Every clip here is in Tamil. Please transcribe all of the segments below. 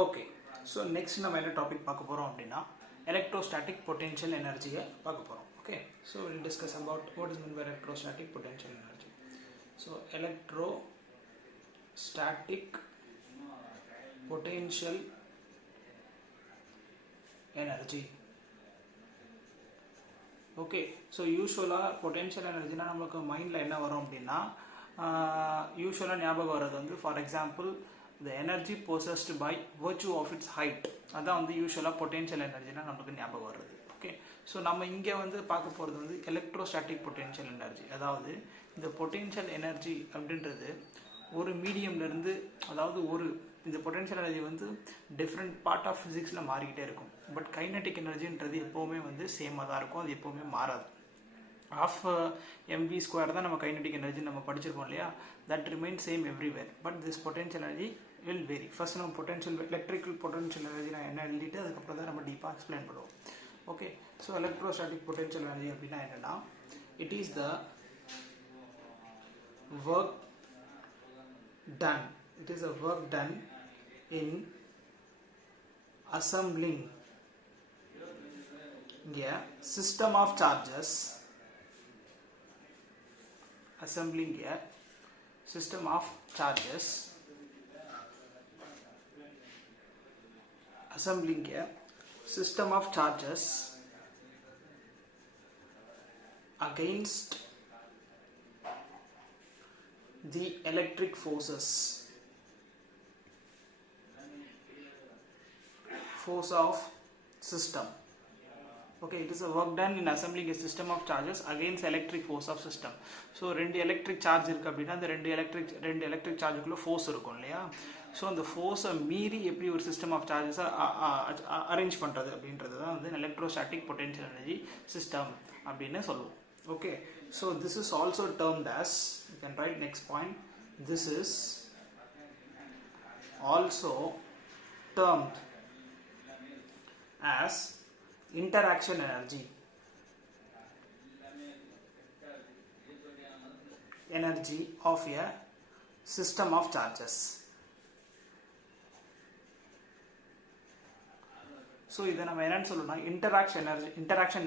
Okay, so next நம்ம என்ன டாபிக் பார்க்க போறோம் அப்படின்னா electrostatic potential energy பார்க்க போறோம். Okay, so we'll discuss about what is meant by electrostatic potential energy. So electrostatic potential energy. Okay, so usually potential energy na நமக்கு மைண்ட்ல என்ன வரும் அப்படின்னா யூசுவலாக ஞாபகம் வர்றது வந்து for example the energy possessed by virtue of its height அதான் வந்து யூசுவலாக பொட்டென்ஷியல் எனர்ஜினா நமக்கு ஞாபகம் வருது. ஓகே, ஸோ நம்ம இங்கே வந்து பார்க்க போகிறது வந்து எலக்ட்ரோஸ்டாட்டிக் பொட்டென்ஷியல் எனர்ஜி. அதாவது இந்த பொட்டென்ஷியல் எனர்ஜி அப்படின்றது ஒரு மீடியம்லேருந்து, அதாவது இந்த பொட்டென்ஷியல் எனர்ஜி வந்து டிஃப்ரெண்ட் பார்ட் ஆஃப் ஃபிசிக்ஸில் மாறிக்கிட்டே இருக்கும். பட் கைனட்டிக் எனர்ஜின்றது எப்போவுமே வந்து சேமாக தான் இருக்கும், அது எப்போவுமே மாறாது. ஆஃப் mv ஸ்கொயர் தான் நம்ம கைனட்டிக் எனர்ஜி நம்ம படிச்சிருக்கோம் இல்லையா, that remain same everywhere. But this potential energy will vary. First நம்ம potential electrical potential energy நான் என்ன எழுதிட்டு அதுக்கப்புறம் தான் நம்ம டீப்பாக எக்ஸ்பிளைன் பண்ணுவோம். Okay, so electrostatic potential energy அப்படின்னா என்னன்னா, it is the work done. It is a work done in assembling a system of charges. Assembling a system of charges. Assembling a system of charges against the electric force of system. Okay, it is a work done in assembling a system of charges against electric force of system. So ரெண்டு எலக்ட்ரிக் சார்ஜ் இருக்கு அப்படின்னா அந்த ரெண்டு எலக்ட்ரிக் சார்ஜுக்குள்ள ஃபோர்ஸ் இருக்கும் இல்லையா. ஸோ அந்த ஃபோர்ஸை மீறி எப்படி ஒரு சிஸ்டம் ஆஃப் சார்ஜஸை அரேஞ்ச் பண்ணுறது அப்படின்றது தான் வந்து எலக்ட்ரோஸ்டாட்டிக் பொட்டென்ஷியல் எனர்ஜி சிஸ்டம் அப்படின்னு சொல்லுவோம். Okay, so this is also termed as, you can write next point, this is also termed as interaction energy of a system of charges. So இதை நம்ம என்னன்னு சொல்லணும்னா இன்டராக்ஷன்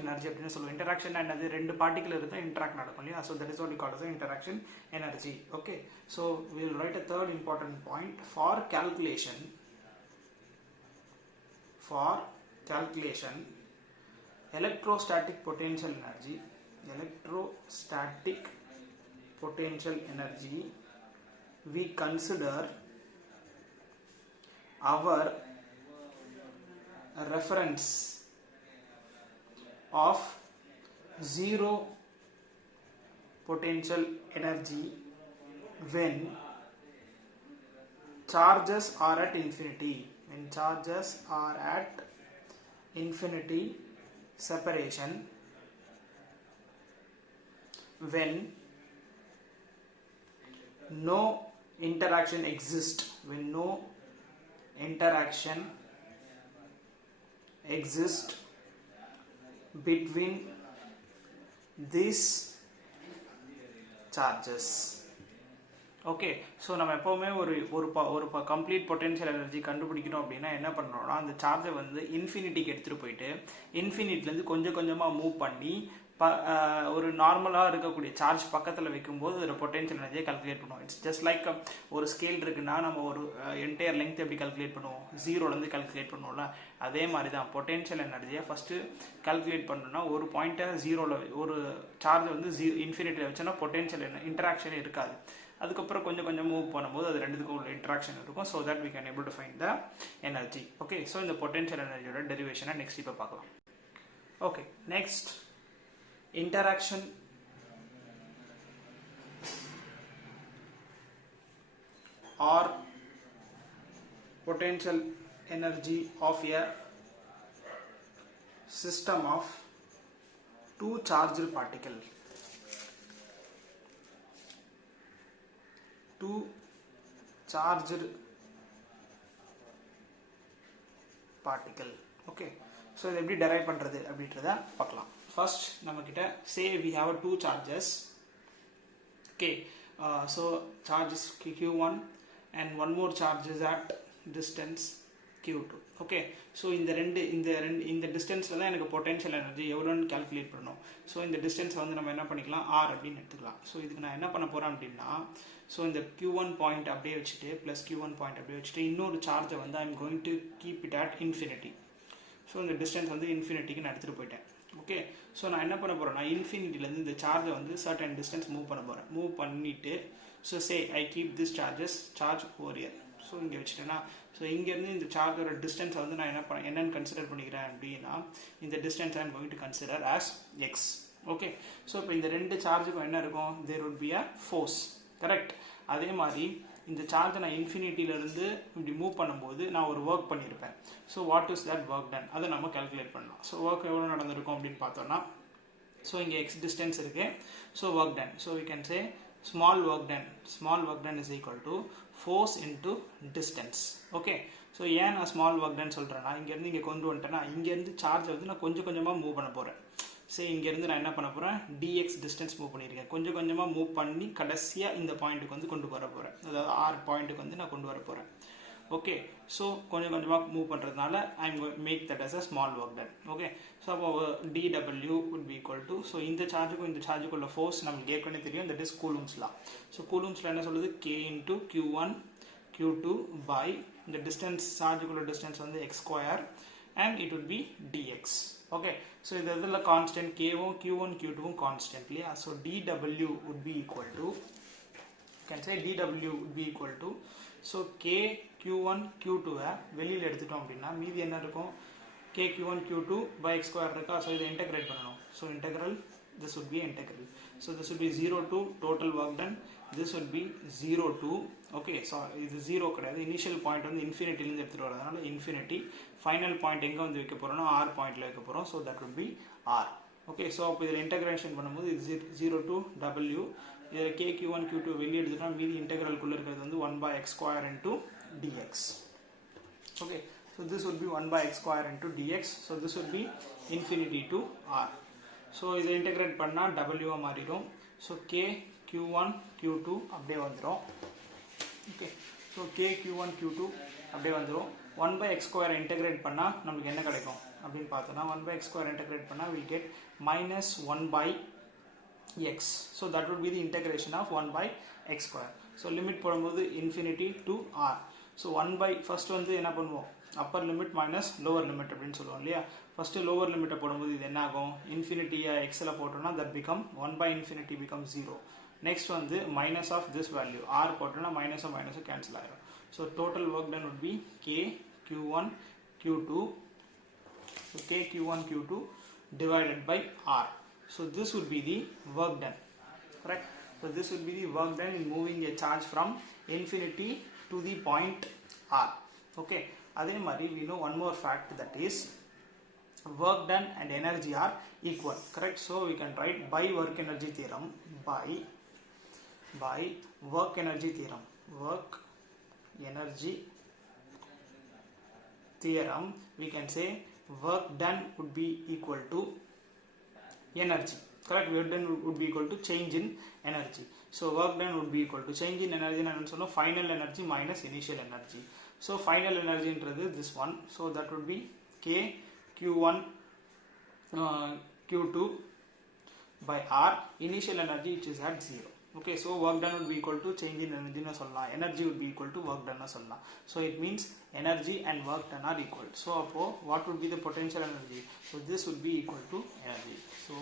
எனர்ஜி அப்படின்னு சொல்லுவோம். இன்டராக்ஷன் என்னது, ரெண்டு பார்ட்டிகல் இருந்தால் இன்டராக்ட் நடக்கும் இல்லையா. So that is what we call as interaction energy. Okay, so we will write a third important point for calculation. Electrostatic potential energy, we consider our reference of zero potential energy when charges are at infinity. When charges are at infinity separation, when no interaction exists, between these charges. Okay, so நம்ம எப்போவுமே ஒரு கம்ப்ளீட் பொட்டென்ஷியல் எனர்ஜி கண்டுபிடிக்கணும் அப்படின்னா என்ன பண்ணுறோம்னா, அந்த சார்ஜை வந்து இன்ஃபினிட்டிக்கு எடுத்துகிட்டு போயிட்டு இன்ஃபினிட்லேருந்து கொஞ்சம் கொஞ்சமாக மூவ் பண்ணி ஒரு நார்மலாக இருக்கக்கூடிய சார்ஜ் பக்கத்தில் வைக்கும்போது ஒரு பொட்டென்ஷியல் எனர்ஜியை கால்குலேட் பண்ணுவோம். இட்ஸ் ஜஸ்ட் லைக் ஒரு ஸ்கேல் இருக்குன்னா நம்ம ஒரு என்டையர் லெங்த் எப்படி கால்குலேட் பண்ணுவோம், ஜீரோலேருந்து கால்குலேட் பண்ணுவோம்ல, அதே மாதிரி தான் பொட்டென்ஷியல் எனர்ஜியை ஃபஸ்ட்டு கால்குலேட் பண்ணணும்னா ஒரு பாயிண்ட்டை ஜீரோவில் ஒரு சார்ஜை வந்து இன்ஃபினிட்டியில் வச்சோன்னா பொட்டென்ஷியல் இன்டராக்ஷன் இருக்காது. அதுக்கப்புறம் கொஞ்சம் கொஞ்சம் மூவ் பண்ணும்போது அது ரெண்டுத்துக்கும் உள்ள இன்ட்ராக்ஷன் இருக்கும். So that we can able to find the energy. Okay, so இந்த பொட்டென்ஷியல் எனர்ஜியோட டெரிவேஷனை நெக்ஸ்ட் இப்போ பார்க்கலாம். Okay, next interaction or potential energy of a system of two charged particle. Two charged particle. Okay, so இதை எப்படி டெரைவ் பண்ணுறது அப்படின்றத பார்க்கலாம். First, say we have two charges. Okay, so charge is Q1 and one more charge is at distance Q2. Okay, so இந்த டிஸ்டன்ஸ்ல தான் எனக்கு பொட்டன்ஷியல் எனர்ஜி எவ்வளோன்னு கால்குலேட் பண்ணணும். ஸோ இந்த டிஸ்டன்ஸ் வந்து நம்ம என்ன பண்ணிக்கலாம், R அப்படின்னு எடுத்துக்கலாம். ஸோ இதுக்கு நான் என்ன பண்ண போகிறேன் அப்படின்னா, ஸோ இந்த Q1 பாயிண்ட் அப்படியே வச்சுட்டு ப்ளஸ் Q1 பாயிண்ட் அப்படியே வச்சுட்டு இன்னொரு சார்ஜை வந்து I am going to keep it at infinity. So இந்த டிஸ்டன்ஸ் வந்து இன்ஃபினிட்டிக்கு நான் எடுத்துகிட்டு போயிட்டேன். ஓகே, ஸோ நான் என்ன பண்ண போகிறேன்னா இன்ஃபினிட்டிலேருந்து இந்த சார்ஜை வந்து சர்டன் டிஸ்டன்ஸ் மூவ் பண்ண போகிறேன். மூவ் பண்ணிவிட்டு so say I keep this charge over year. So இங்கே வச்சுட்டேன்னா ஸோ இங்கேருந்து இந்த சார்ஜோட டிஸ்டன்ஸை வந்து நான் என்னென்னு கன்சிடர் பண்ணிக்கிறேன் அப்படின்னா இந்த distance I'm going to consider as x. Okay, so இப்போ இந்த ரெண்டு சார்ஜுக்கும் என்ன இருக்கும், there would be a force. Correct. அதே மாதிரி இந்த சார்ஜை நான் இன்ஃபினிட்டியிலேருந்து இப்படி மூவ் பண்ணும்போது நான் ஒரு ஒர்க் பண்ணியிருப்பேன். So what is that work done, அதை நம்ம கால்குலேட் பண்ணலாம். ஸோ ஒர்க் எவ்வளோ நடந்திருக்கும் அப்படின்னு பார்த்தோன்னா, ஸோ இங்கே எக்ஸ் டிஸ்டன்ஸ் இருக்குது. So work done, so we can say small work done is equal to force into distance. Okay, so ஏன் நான் ஸ்மால் ஒர்க் டன் சொல்கிறேன்னா இங்கேருந்து இங்கே கொண்டு வந்துட்டேன்னா இங்கேருந்து சார்ஜை வந்து நான் கொஞ்சம் கொஞ்சமாக மூவ் பண்ண போகிறேன். சரி, இங்கேருந்து நான் என்ன பண்ண போகிறேன், dx டிஸ்டன்ஸ் மூவ் பண்ணியிருக்கேன். கொஞ்சம் கொஞ்சமாக மூவ் பண்ணி கடைசியாக இந்த பாயிண்ட்டுக்கு வந்து கொண்டு வர போகிறேன். அதாவது ஆர் பாயிண்ட்டுக்கு வந்து நான் கொண்டு வர போகிறேன். ஓகே, ஸோ கொஞ்சம் கொஞ்சமாக மூவ் பண்ணுறதுனால I am make that as a small work done. Okay, so அப்போ dw would be equal to, so இந்த சார்ஜுக்கும் இந்த சார்ஜுக்குள்ள ஃபோர்ஸ் நமக்கு ஏற்கனவே தெரியும், தட் இஸ் கூலும்ஸ்லா. ஸோ கூலும்ஸில் என்ன சொல்லுது, k into q1 q2 by இந்த டிஸ்டன்ஸ் சார்ஜுக்குள்ள டிஸ்டன்ஸ் வந்து x square and it would be dx. Okay, so இது இதில் கான்ஸ்டன்ட் கேவும் q1 q2வும் கான்ஸ்டன்ட் இல்லையா. So dw would be equal to, you can say dw would be equal to, so k q1 q2-வை வெளியில் எடுத்துட்டோம் அப்படின்னா மீதி என்ன இருக்கும், k q1 q2 by x square இருக்கா. ஸோ இதை இன்டெகிரேட் பண்ணணும். So integral this would be integral. So this would be 0 to total work done. This would be 0 to, okay, so இது 0 கிடையாது, இனிஷியல் பாயிண்ட் வந்து இன்ஃபினிட்டிலேருந்து எடுத்துகிட்டு வரதுனால இன்ஃபினிட்டி. ஃபைனல் பாயிண்ட் எங்கே வந்து வைக்க போகிறோம்னா ஆர் பாயிண்டில் வைக்க போகிறோம். So that would be r. Okay, so அப்போ இதில் இன்டெகிரேஷன் பண்ணும்போது இது 0 to w, இதில் k q1 q2 வெளியே எடுத்துட்டா மீதி இன்டெகிரலுக்குள்ளே இருக்கிறது வந்து 1 by x square into dx. Okay, so this would be 1 by x square into dx. So this would be infinity to r. So இதை இன்டெகிரேட் பண்ணால் w மாறிடும். ஸோ k q1 q2 அப்படியே வந்துடும். Okay, so k q1 q2 அப்படியே வந்துடும். 1 by x square இன்டெகிரேட் பண்ணால் நமக்கு என்ன கிடைக்கும் அப்படின்னு பார்த்தோன்னா 1 by x square இன்டெகிரேட் பண்ணால் we'll get minus 1 by x. So that would be the integration of 1 by x square. So limit போடும்போது infinity to r. So 1 by first வந்து என்ன பண்ணுவோம், upper limit minus lower limit அப்படின்னு சொல்லுவோம் இல்லையா. ஃபர்ஸ்ட் லோவர் லிமிட்டை போடும்போது இது என்ன ஆகும், இன்ஃபினிட்டியை எக்ஸில் போட்டோம்னா that become 1 by infinity become 0. Next வந்து minus of this value r போட்டோம்னா மைனஸும் மைனஸும் கேன்சல் ஆகிடும். So total work done would be k q1 q2, so k q1 q2 divided by r. So this would be the work done. Correct. So this would be the work done in moving a charge from infinity to the point r. Okay, அதே மாதிரி we know one more fact, that is work done and energy are equal. Correct. So we can write by work energy theorem, by work energy theorem, work energy theorem, we can say work done would be equal to energy. Correct. Work done would be equal to change in energy. So work done would be equal to change in energy and so final energy minus initial energy. So final energy introdu this one. So that would be k q1 q2 by r, initial energy which is at 0. Okay, so work done would be equal to change in energy na sollலாம், energy would be equal to work done na sollலாம். So it means energy and work done are equal. So appo what would be the potential energy? So this would be equal to energy. So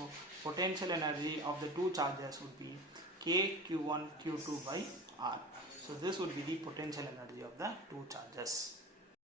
potential energy of the two charges would be k q1 q2 by r. So this would be the potential energy of the two charges.